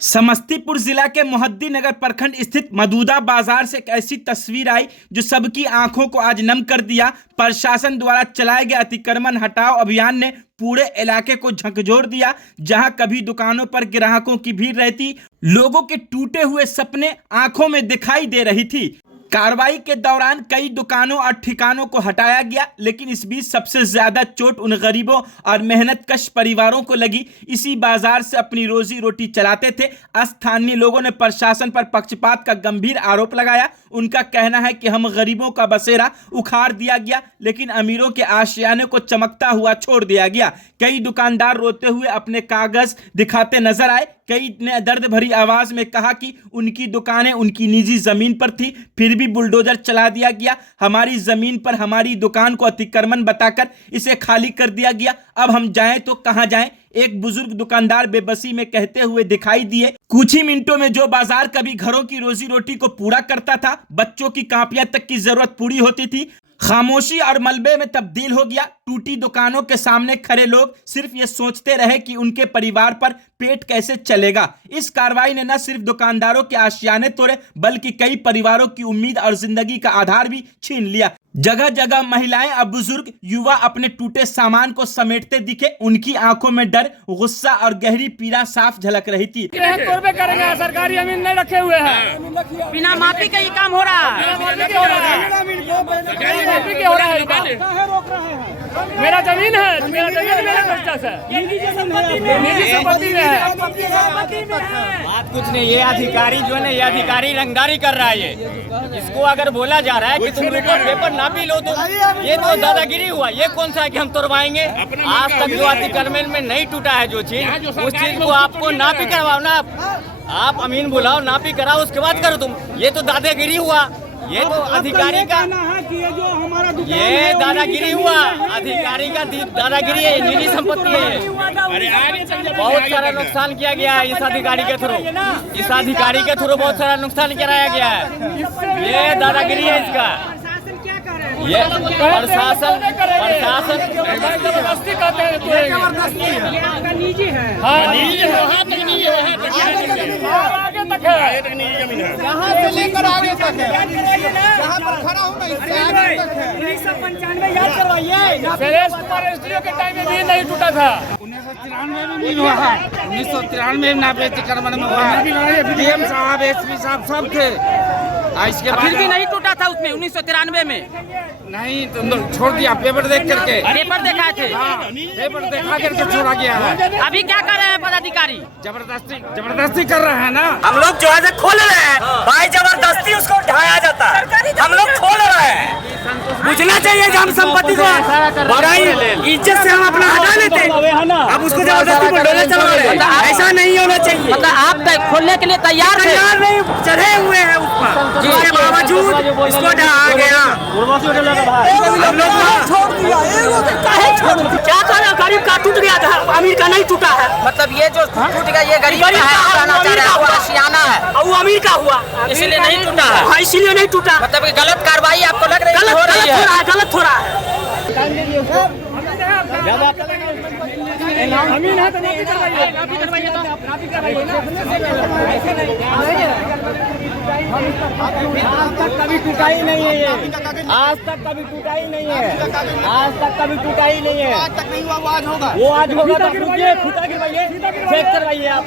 समस्तीपुर जिला के मोहद्दी नगर प्रखंड स्थित मदूदा बाजार से एक ऐसी तस्वीर आई जो सबकी आंखों को आज नम कर दिया। प्रशासन द्वारा चलाए गए अतिक्रमण हटाओ अभियान ने पूरे इलाके को झकझोर दिया। जहां कभी दुकानों पर ग्राहकों की भीड़ रहती, लोगों के टूटे हुए सपने आंखों में दिखाई दे रही थी। कार्रवाई के दौरान कई दुकानों और ठिकानों को हटाया गया, लेकिन इस बीच सबसे ज्यादा चोट उन गरीबों और मेहनतकश परिवारों को लगी। इसी बाजार से अपनी रोजी रोटी चलाते थे। स्थानीय लोगों ने प्रशासन पर पक्षपात का गंभीर आरोप लगाया। उनका कहना है कि हम गरीबों का बसेरा उखाड़ दिया गया, लेकिन अमीरों के आशियाने को चमकता हुआ छोड़ दिया गया। कई दुकानदार रोते हुए अपने कागज दिखाते नजर आए। कई ने दर्द भरी आवाज में कहा कि उनकी दुकानें उनकी निजी जमीन पर थी, फिर भी बुलडोजर चला दिया गया। हमारी जमीन पर हमारी दुकान को अतिक्रमण बताकर इसे खाली कर दिया गया। अब हम जाएं तो कहां जाएं? एक बुजुर्ग दुकानदार बेबसी में कहते हुए दिखाई दिए। कुछ ही मिनटों में जो बाजार कभी घरों की रोजी रोटी को पूरा करता था, बच्चों की कापियां तक की जरूरत पूरी होती थी, खामोशी और मलबे में तब्दील हो गया। टूटी दुकानों के सामने खड़े लोग सिर्फ ये सोचते रहे कि उनके परिवार पर पेट कैसे चलेगा। इस कार्रवाई ने न सिर्फ दुकानदारों के आशियाने तोड़े, बल्कि कई परिवारों की उम्मीद और जिंदगी का आधार भी छीन लिया। जगह जगह महिलाएं और बुजुर्ग युवा अपने टूटे सामान को समेटते दिखे। उनकी आंखों में डर, गुस्सा और गहरी पीड़ा साफ झलक रही थी। करेंगे, सरकारी जमीन नहीं रखे हुए हैं, बिना माफी का ये काम हो रहा है। मेरा जमीन है, मेरा जमीन मेरे कब्जा से, निजी संपत्ति में है। बात कुछ नहीं, ये अधिकारी जो है ना, ये अधिकारी रंगदारी कर रहा है। ये इसको अगर बोला जा रहा है कि तुम रिपोर्ट पेपर ना भी लो, तो ये तो दादागिरी हुआ। ये कौन सा है कि हम तोड़वाएंगे? आज तक जो अतिक्रमण में नहीं टूटा है जो चीज, उस चीज को आपको ना भी करवाओ ना। आप अमीन बुलाओ, ना भी कराओ, उसके बाद करो तुम। ये तो दादागिरी हुआ। ये तो अधिकारी का ये दादागिरी हुआ। अधिकारी का दादागिरी है, निजी संपत्ति है। बहुत सारा नुकसान किया गया है इस अधिकारी के थ्रू। इस अधिकारी के थ्रू बहुत सारा नुकसान कराया गया है। ये दादागिरी है इसका। ये प्रशासन जबरदस्ती करते हैं, निजी है, आगे तक है, यहाँ से लेकर आगे तक है, जहाँ पर खड़ा हूँ मैं इससे आगे तक है। 1995 याद करवाइए। सुरेश कुमार एसडीओ के टाइम में भी नहीं टूटा था। 1993 में भी हुआ है, 1993 में ना अतिक्रमण में हुआ है। डीएम साहब, एसपी साहब सब थे। इसके बाद फिर भी नहीं टूटा था उसमें 1993 में। नहीं, तुम छोड़ दिया पेपर देख करके। पेपर देखा थे, पेपर देखा करके छोड़ा गया है। अभी क्या कर रहे हैं पदाधिकारी? जबरदस्ती कर रहे हैं ना। हम लोग जो है खोल रहे हैं भाई, जबरदस्ती उसको ढाया जाता है। हम लोग खोल रहे हैं। पूछना चाहिए कि हम संपत्ति को बड़ाई इज्जत से हम अपना हटा लेते हैं, अब उसको जबरदस्ती बुलडोजर चला रहे हैं। ऐसा नहीं होना चाहिए। मतलब आप खोलने के लिए तैयार नहीं, चढ़े हुए हैं उस पर, जिसके बावजूद इसको ढाया गया। हम लोग क्या करें? गरीब का टूट गया था, अमीर का नहीं टूटा है। मतलब ये जो टूट गया, ये गरीब का है, सियाना है, और वो अमीर का हुआ, इसीलिए नहीं टूटा है। इसीलिए नहीं टूटा। मतलब गलत कार्रवाई आपको लग रही है? गलत हो रहा है। जमीन है तो नापी करवाइए, आज तक कभी टूटा ही नहीं है। ये आज तक कभी टूटा ही नहीं है। आज तक कभी टूटा ही नहीं है। आज तक नहीं हुआ, वो आज होगा। वो आज होगा। तो रुकिए, फीता गिरवाइए, चेक करवाइए आप।